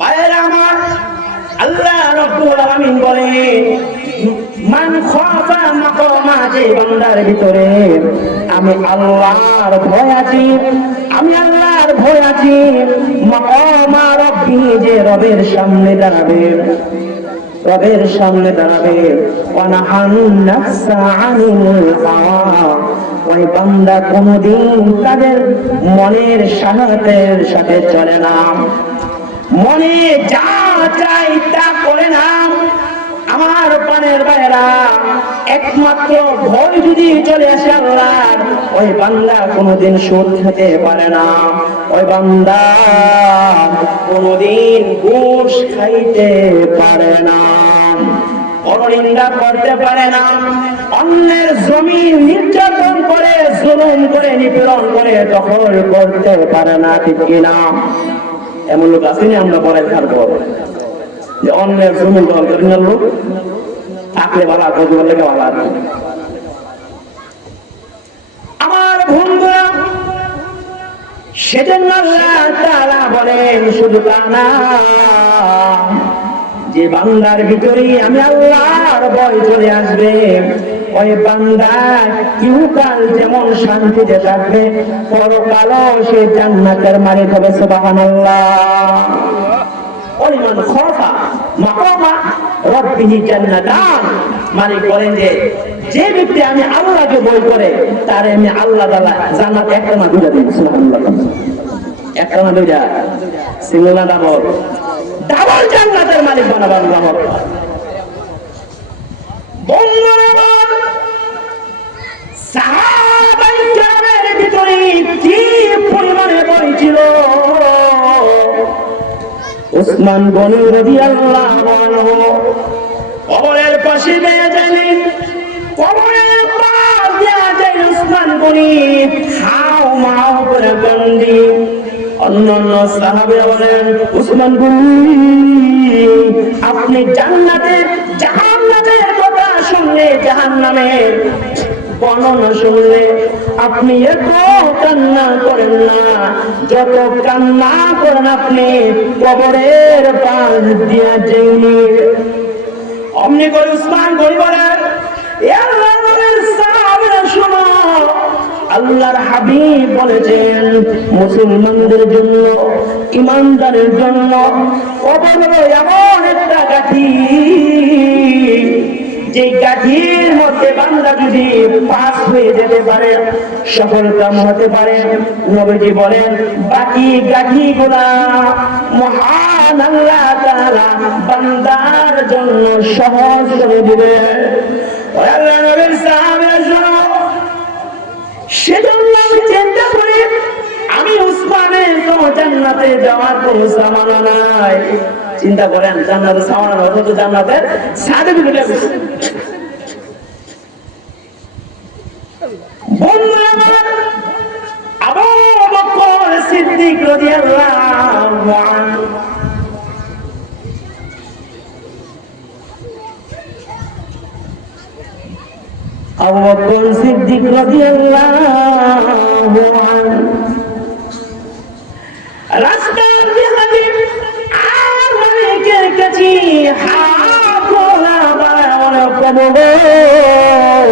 ভাইরা আমার, আল্লাহ রাব্বুল আলামিন বলেন, মান খাফা মাকামা, যে বান্দার ভিতরে আমি আল্লাহর ভয় আছি, আমি আল্লাহর ভয় আছি, মাকামা রাব্বি, যে রবের সামনে দাঁড়াবে, রবের সামনে দাঁড়াবে, ওয়ানাহান নাফসা আনিল হাওয়া, ওই বান্দা কোনদিন তাদের মনের সাথের সাথে চলে না, মনে যা চাই তা করে না। আমার প্রাণের ভাইরা, একমাত্র ভয় যদি চলে আসে আল্লাহর, ওই বান্দা কোনদিন সুদ খেতে পারে না, ওই বান্দা কোনদিন ঘুষ খাইতে পারে না, পরনিন্দা করতে পারে না, অন্যের জমিন নির্যাতন করে, জুলুম করে, নিপীড়ন করে দখল করতে পারে না, ঠিক কিনা? এমন লোক আসেনি আমরা পরে থাকবো যে অন্যের জমিন দখল করে নিল, লোক থাকলে ভালো, খোঁজ করলে ভালো। আমার বন্ধুরা, সেজন্য আল্লাহ তাআলা বলেন, শুধু তা না, যে বান্দার ভিতরে আমি আল্লাহর ভয় চলে আসবে, ওই বান্দা ইহকাল যেমন শান্তিতে থাকবে, পরকালও সে জান্নাতের মালিক হবে। সুবহানাল্লাহ। ওলিমান খাফা মাকামা রাব্বিহি জান্নাতান, মালিক বলেন যে ব্যক্তি আমি আল্লাহকে ভয় করে, তারে আমি আল্লাহ তাআলা জান্নাত একটা না দুইটা দিই। সুবহানাল্লাহ। একটা না দুইটা, সিঙ্গেল না ডাবল, ডাবল জান্নাতের মালিক বানাবেন আল্লাহ। সাহাবায়ে কেরামের ভিতরে কি পরিমাণে ভয় ছিল! উসমান গনি রাদিয়াল্লাহু আনহু কবরের পাশে গিয়ে যাইলেন, কবরের পাশ দিয়ে যাই উসমান গনি হাও মাও করে কান্দি। অন্যান্য সাহাবীরা বলেন, উসমান গনি, আপনি জান্নাতের জাহান্নামের কথা শুনলে, জাহান্নামের বর্ণনা শুনলে আপনি এত কান্না করেন না, যত কান্না করেন আপনি কবরের পাশ দিয়ে যাইনি। অমনি করে উসমান গনি বলেন, আল্লাহর সাহাবীরা শোনো, আল্লাহর হাবিব বলেছেন, মুসলমানদের জন্য, ইমানদারের জন্য কবর হলো এমন একটা গাঠি, যে গাঠির মধ্যে বান্দা যদি পাস হয়ে যেতে পারে, সফল কাম হতে পারে। নবীজি বলেন, বাকি গাঠিগুলা মহান আল্লাহ তাআলা বান্দার জন্য সহজ করে দিবে। আল্লাহ নবীর সাহাবীরা শোনো, সেজন্য আমি চিন্তা করি, আমি উসমানের তো জান্নাতে যাওয়ার কোনো সামানা নাই। চিন্তা করেন, জান্নাতে সামানা নয়, তো জান্নাতের সার্টিফিকেট আছে। বন্ধুরা আমার, আবু বকর সিদ্দিক রাদিয়াল্লাহু আনহু আবু বকর সিদ্দিক রাদিয়াল্লাহু আনহু রাস্তার দিয়ে আর মালিকের কাছে হাত বাড়ানো কবর,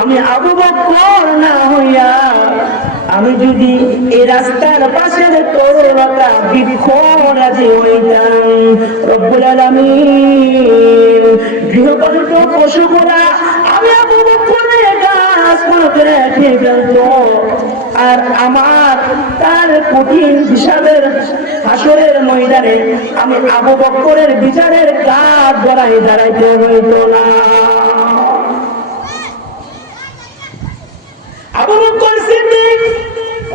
আমি আবু বকর না হইয়া আমি যদি এই রাস্তার পাশের তরুণতা বৃক্ষ রাজি হইতাম, রব্বুল আলামিন গৃহপালিত পশুগুলা আমি আবু বকরের গাছ করে রেখে ফেলতো, আর আমার তার কঠিন হিসাবের হাসরের ময়দানে আমি আবু বকরের বিচারের কাঠ গড়াই দাঁড়াইতে হইতো না। আবু বকর সিদ্দিক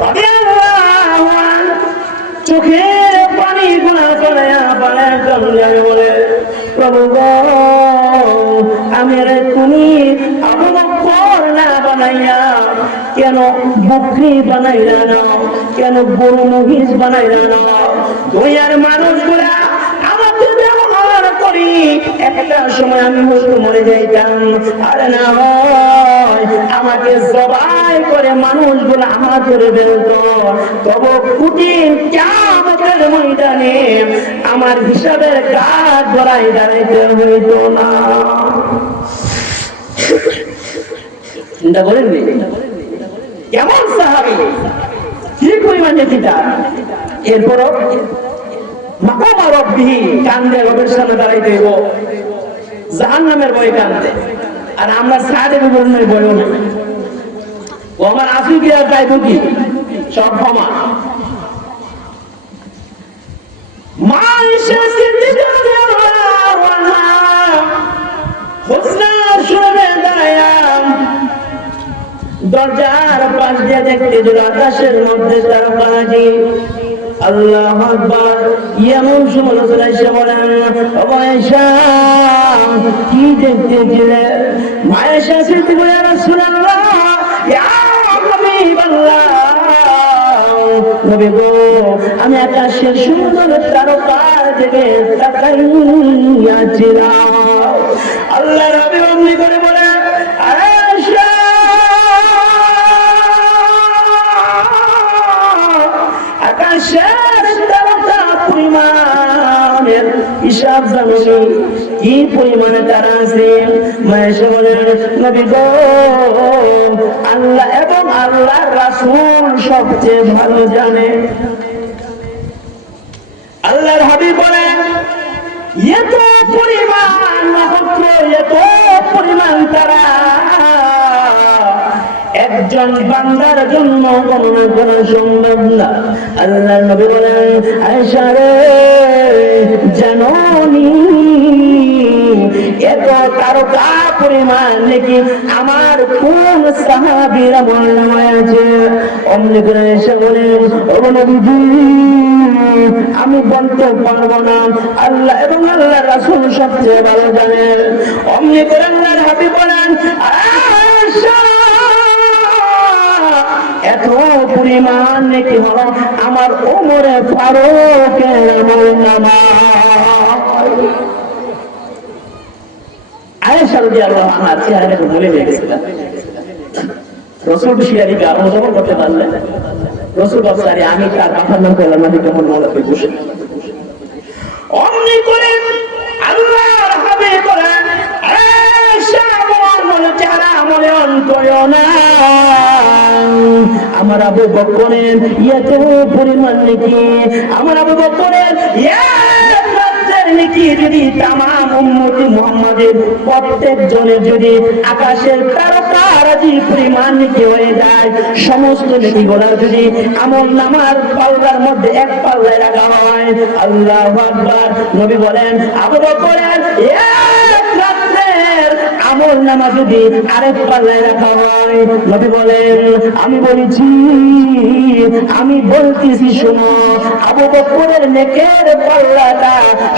রাদিয়াল্লাহু আনহু চোখের পানি গুলা ফেলাইয়া বলে, প্রভু গো, আমি রে তুমি আবু বকর না বানাইয়া কেন বকরি বানাইলা না, কেন গরু মহিষ বানাইলা না? দুনিয়ার মানুষগুলা আমাকে ব্যবহার করি, একটা সময় আমি মরে যাইতাম, আরে না হয় আমাকে জবাই করে মানুষগুলো আমাদের বেরোত, তবু কুটির কিয়ামতের ময়দানে আমার হিসাবের কাজ গড়াই দাঁড়াইতে হইতো না। চিন্তা করেননি কেমন সাহাবী, কি পরিমাণ নেতা। এরপরও মাকামা রব্বিহি, কান্দে রবের সামনে দাঁড়াইতে হইব, জাহান্নামের ভয় কান্দে। আর আমরা সাদে বিবরণের বইও না, ও আমার আসল কি আর চাইব কি সব ক্ষমা। মা এসে সিদ্দিকা রাদিয়াল্লাহু আনহা হুসনার শুনে দাঁড়ায়া দরজার পাশ দিয়ে দেখতে দিল আকাশের মধ্যে তারকারাজি। আল্লাহু আকবার। এমন সময় রাসূল এসে বলেন, ও আয়েশা কি দেখতেছিলে? আয়েশা সিদ্দিক বলে, ইয়া রাসূলুল্লাহ, ইয়া হাবিবাল্লাহ, নবী গো, আমি আকাশের সুন্দর তারকার দিকে তাকাইয়াছিলাম। আল্লাহর হাবিব অমনি করে বলে, আয়েশা আকাশের তারকা পরিমাণের হিসাব জানো কি পরিমাণে তারা আছে? মায়েশা বলেন, নবী গো, আল্লাহ এবং আল্লাহর রাসূল সবচেয়ে ভালো জানে। আল্লাহর হাবিব বলেন, এত পরিমাণ নক্ষত্র, এত পরিমাণ তারা একজন বান্দার জন্য গণনা করা সম্ভব না। আল্লাহ নবী বলেন, আয়েশা রে, জানোনি এত তারকা পরিমাণ নাকি আমার কোন সাহাবীর আমল নামায় আছে? অমনি করে আয়েশা বলেন, ও নবীজি, আমি বলতে পারবো না, আল্লাহ এবং আল্লাহর রাসূল সবচেয়ে ভালো জানেন। অমনি করে আল্লাহর হাবিব বলেন, আয়েশা এত পরিমাণ নাকি হলো আমার ওমরে ফারুকের আমল নামায়। আয়েশা রাদিয়াল্লাহু আনহার চেহারা বলে গেছিল, রাসূল শিয়ারি গার ওজন করতে পারলেন। রাসূল বললেন, আমি তার বাবার নাম করলাম না, কেমন মনে বসে। অমনি করে আল্লাহর হাবিব বলেন, আয়েশা মনে চেহারা মনে অন্তয় না, আমার আবু বকরের এত পরিমাণ নাকি, আমার আবু বকরের নাকি যদি তামাম উম্মতি মুহাম্মাদের প্রত্যেক জনের যদি আকাশের তারকারাজি পরিমাণ নাকি হয়ে যায়, সমস্ত নাকি গোলার যদি আমল নামার পাল্লার মধ্যে এক পাল্লায় রাখা হয়, আল্লাহু আকবার। নবী বলেন, আবু বকরের এক রাত্রের আমল নামা যদি আরেক পাল্লায় রাখা হয়, নবী বলেন, আমি বলেছি, আমি বলতেছি শোনো, আবু বকরের নেকের পাল্লাটা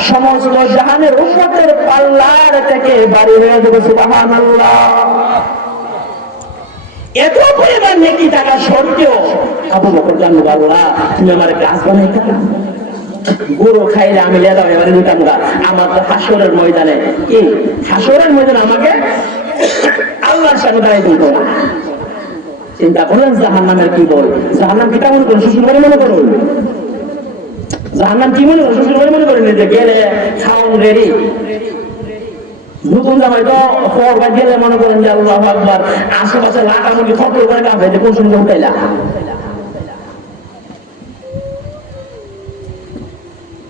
সমস্ত জাহানের উম্মতের পাল্লার থেকে বাড়ি হয়ে যাবে। সুবহানাল্লাহ। এত পরিমাণ নেকি টাকা সত্ত্বেও আবু বকর জানলো, আল্লাহ তুমি আমার গাছ বানাইতে গরু খাইলে আমি লেদা এবারে নিতাম গা, আমার তো হাসরের ময়দানে, কি হাসরের ময়দানে আমাকে আল্লাহর সামনে দাঁড়াই দিত না। চিন্তা করলেন জাহান্নামের কি বল? জাহান্নাম কি কেমন করুন? শ্বশুর বাড়ি মনে করুন, জাহান্নাম কি মনে করুন? শ্বশুর বাড়ি মনে করেন যে গেলে খাওয়ান রেডি, নতুন জামাই তো পরবার গেলে মনে করেন যে আল্লাহু আকবার, আশেপাশে লাগামুখি খবর করে কাঁপে যে কোন সঙ্গে উঠাইলা।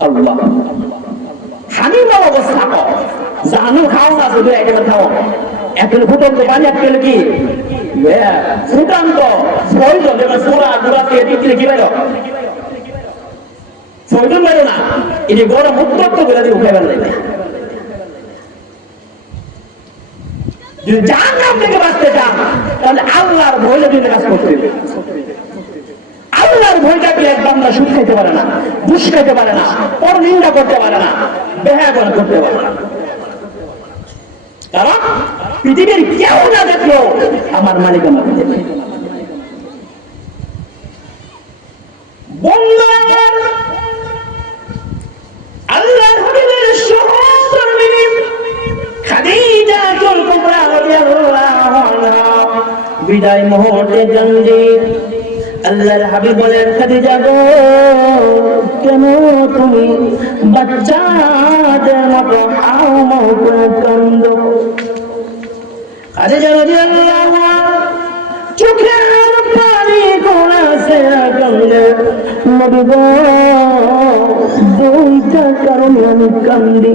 আল্লাহ হানিমা অবস্থা জাহান্নাম খাওয়া আছে, দুই আইটেমের খাওয়া, এক কিলো ফুটন্ত পানি, এক কিলো কি ফুটান্ত প্রয়োজন, যেমন সোরা গুড়া দিয়ে বিক্রি কি বাইর প্রয়োজন বাইর না, এটি গরম উত্তপ্ত করে দিয়ে উঠাইবার লাগবে। যদি জাহান্নাম থেকে বাঁচতে চান তাহলে আল্লাহর ভয়ে দুইটা কাজ করতে হবে। আল্লাহর ভয়টা কি এক বান্দা সুদ খাইতে পারে না, ঘুষ খাইতে পারে না, পর নিন্দা করতে পারে না, বেহায়াপনা করতে পারে না। কারণ পৃথিবীর কেউ না দেখলো আমার মালিক আমাকে দেখে। আল্লাহর হাবিবের সহধর্মিণী খাদিজাতুল কুবরা রাদিয়াল্লাহু আনহা বিদায় মুহূর্তে জানলেন আল্লাহর হাবিব বলেন, খাদিজা গো, কেন তুমি বাচ্চাদের মতো হাউমাউ করে কান্দো? খাদিজা রাদিয়াল্লাহু আনহা চোখের পানি গড়াছে কান্দে, নবী গো, দুইটা কারণে আমি কান্দি।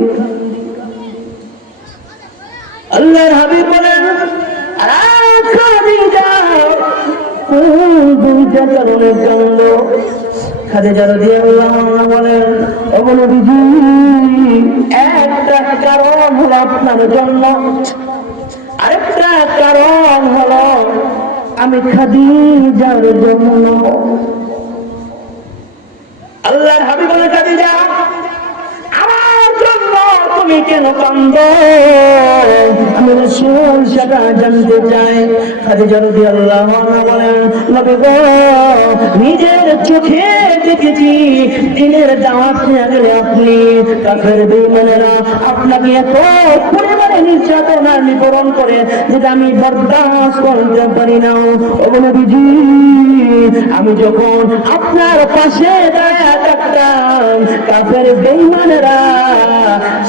আল্লাহর হাবিব বলেন, খাদিজা দুইটা কারণে কান্দো? খাদিজা রাদিয়াল্লাহু আনহা বলেন, ওগো নবীজি, একটা কারণ হলো আপনার জন্য, আরেকটা কারণ হলো আমি খাদিজার জন্য। আল্লাহর হাবিব বলেন, খাদিজা আমার জন্য তুমি কেন কান্দো? আমি রাসূল সেটা জানতে চাই। খাদিজা রাদিয়াল্লাহু আনহা বলেন, নবী গো, নিজের চোখে দেখেছি দিনের দাওয়াত নিয়ে গেলে আপনি কাফের বেঈমানেরা আপনাকে এত পরিমাণে নির্যাতন আর নিপীড়ন করে যেটা আমি বরদাস্ত করতে পারি না। ওগো নবীজি, আমি যখন আপনার পাশে দাঁড়িয়ে থাকতাম কাফের বেঈমানেরা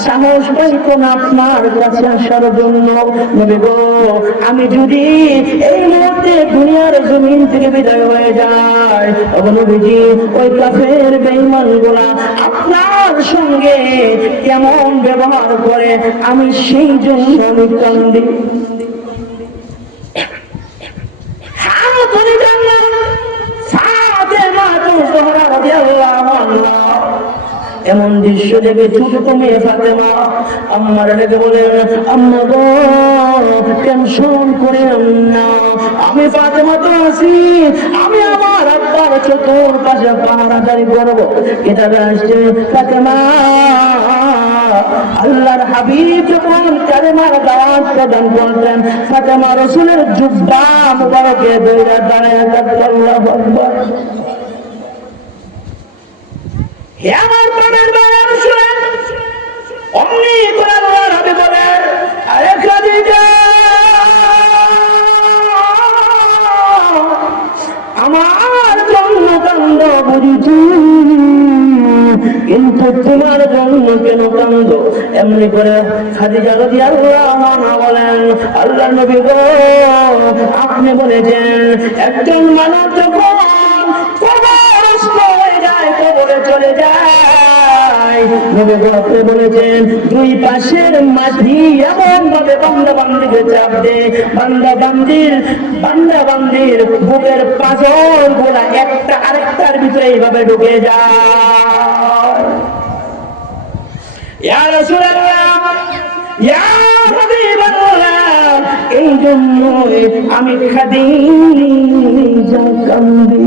সাহস পাইত না আপনার কাছে আসার জন্য। নবী গো, আমি যদি এই মুহূর্তে দুনিয়ার জমিন থেকে বিদায় হয়ে যায়, ওগো নবীজি, ওই কাফের বেঈমানগুলা আপনার সঙ্গে কেমন ব্যবহার করে আমি সেই জন্য আমি কান্দি। এমন দৃশ্য দেখে ছোট মেয়ে ফাতেমা আম্মার ডেকে বলেন, আম্মা গো, টেনশন করেন না, আমি ফাতেমা তো আছি, আমি আমার আব্বার চতুর্পাশে পাহারাদারি করবো। এটা আসছে ফাতেমা, আল্লাহর হাবিব যখন কালেমার দাওয়াত প্রদান করতেন, ফাতেমা রাসূলের জুব্বা মুবারকে ধরে দাঁড়ায় থাকতেন। আল্লাহু আকবার। হে আমার প্রাণের মানুষ, অমনি করে আল্লাহর হাবিব বলেন, আরে খাদিজা, আমার জন্য কান্দ বুঝেছি, কিন্তু তোমার জন্য কেন কান্দ? এমনি করে খাদিজা রাদিয়াল্লাহু আনহা বলেন, আল্লাহর নবী গো, আপনি বলেছেন একজন মানুষ যখন কবরস্থ হয়ে যায়, কবরে চলে যায়, নবী গো, আপনি বলেছেন দুই পাশের মাটি এমন ভাবে বান্দা বান্দিকে চাপ দেয়, বান্দা বান্দির বুকের পাঁজর গুলা একটা আরেকটার ভিতরে এইভাবে ঢুকে যায়। ইয়া রাসূলুল্লাহ, ইয়া হাবিবাল্লাহ, এই জন্যই আমি খাদিজা কান্দি।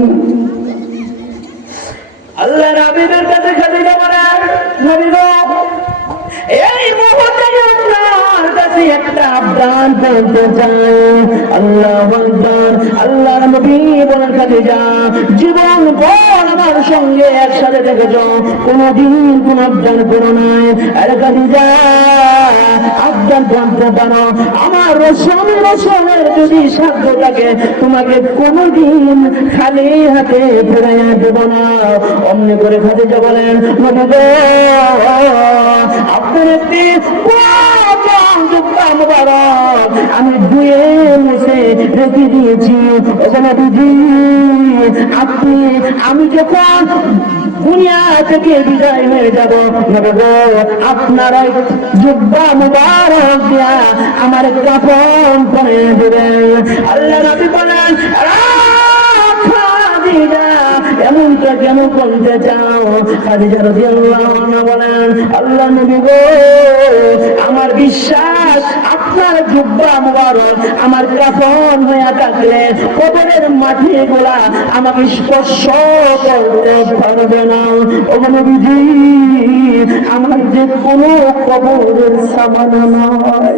আল্লাহর হাবিবের কাছে খাদিজা বলেন, নবী গো, এই মুহূর্তে আপনার কাছে একটা আবদান করতে চাই। আল্লাহু আকবার। আল্লাহর নবী বলেন, খাদিজা, জীবন ভর আমার সঙ্গে একসাথে থেকেছ, কোনদিন কোন আবদান করো নাই। আরে খাদিজা, আবদান করতে পারো, আমার রসুলের যদি সাধ্য থাকে তোমাকে কোনদিন খালি হাতে ফেরাইয়া দেব না। অমনি করে খাদিজা বলেন, নবী গো, আপনার একটি আমি ধুয়ে মুছে রেখে দিয়েছি। আপনি, আমি যখন দুনিয়া থেকে বিদায় হয়ে যাব, আপনার জুব্বা মুবারক দিয়া আমার কাফন করে দেবেন। আল্লাহ নবী বলেন, এমনটা কেন করতে চাও? খাদিজা রাদিয়াল্লাহু আনহা বলেন, আল্লাহ নবী গো, আমার বিশ্বাস আপনার জুব্বা মুবারক আমার কাফন হয়ে থাকলে কবরের মাটি গুলা আমাকে স্পর্শ করতে পারবে না। ও নবীজি, আমার যে কোনো কবরের সামান নয়।